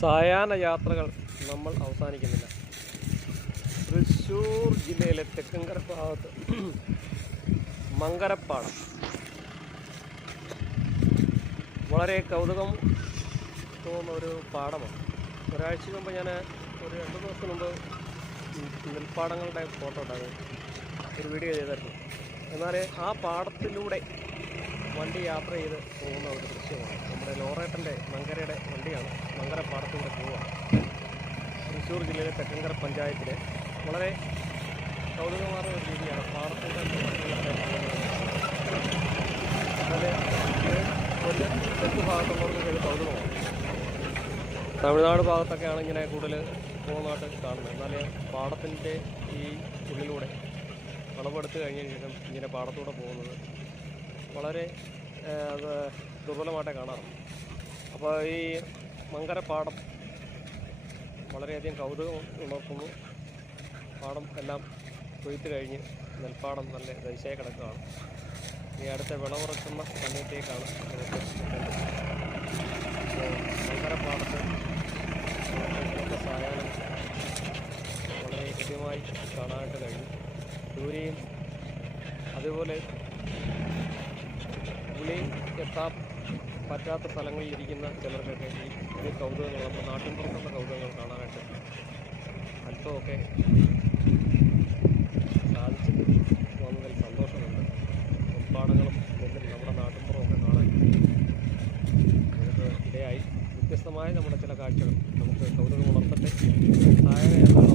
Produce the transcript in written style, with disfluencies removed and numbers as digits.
സായാഹ്ന യാത്രകൾ നമ്മൾ അവസാനിക്കുന്നില്ല. തൃശ്ശൂർ ജില്ലയിലെ തെക്കങ്കര ഭാഗത്ത് മങ്കരപ്പാടം വളരെ കൗതുകം തോന്നുന്ന ഒരു പാടമാണ്. ഒരാഴ്ച മുമ്പ് ഞാൻ ഒരു 2 ദിവസം മുമ്പ് നെൽപ്പാടങ്ങളുടെ ഫോട്ടോ ഉണ്ടായിരുന്നു, ഒരു വീഡിയോ ചെയ്തായിരുന്നു. എന്നാൽ ആ പാടത്തിലൂടെ വണ്ടി യാത്ര ചെയ്ത് പോകുന്ന ഒരു ദൃശ്യമാണ്. നമ്മുടെ ലോറേട്ടൻ്റെ മങ്കരയുടെ വണ്ടിയാണ് മങ്കര പാടത്തിലൂടെ പോവുക. തൃശ്ശൂർ ജില്ലയിലെ തെക്കങ്കര പഞ്ചായത്തിലെ വളരെ കൗതുകമാർന്ന ഒരു രീതിയാണ് പാടത്തിൻ്റെ തെക്ക് ഭാഗത്തുള്ളവർക്ക് ഇത് കൗതുകമാണ്. തമിഴ്നാട് ഭാഗത്തൊക്കെയാണ് ഇങ്ങനെ കൂടുതൽ പോകുന്നതായിട്ട് കാണുന്നത്. എന്നാൽ പാടത്തിൻ്റെ ഈ ഉള്ളിലൂടെ വിളവെടുത്ത് കഴിഞ്ഞ ശേഷം ഇങ്ങനെ പാടത്തൂടെ പോകുന്നത് വളരെ ദുർബലമായിട്ടേ കാണാറുണ്ട്. അപ്പോൾ ഈ മങ്കരപ്പാടം വളരെയധികം കൗതുകം ഉണർത്തുന്നു. പാടം എല്ലാം കൊയ്ത്ത് കഴിഞ്ഞ് നെൽപ്പാടം നല്ല ദൈശയായി കിടക്കുകയാണ്. ഈ അടുത്ത വിളവിറക്കുന്ന സമയത്തേക്കാണ് നമുക്ക് മങ്കരപ്പാടത്ത് ഇന്നത്തെ സായാഹ്നം വളരെ കൃത്യമായി കാണാനായിട്ട് കഴിഞ്ഞു. ദൂരെയും അതുപോലെ പുളി എത്താൻ പറ്റാത്ത സ്ഥലങ്ങളിലിരിക്കുന്ന ചിലർക്കൊക്കെ ഈ കൗതുകങ്ങൾ, നമ്മുടെ നാട്ടിൻപുറത്തുള്ള കൗതുകങ്ങൾ കാണാനായിട്ട് അല്പമൊക്കെ സാധിച്ചിട്ട് വന്നതിൽ സന്തോഷമുണ്ട്. നെൽപ്പാടങ്ങളും നമ്മുടെ നാട്ടിൻപുറമൊക്കെ കാണാൻ നമുക്ക് ഇടയായി. വ്യത്യസ്തമായ നമ്മുടെ ചില കാഴ്ചകൾ നമുക്ക് കൗതുകം ഉണർത്തട്ടെ. സായാഹ്ന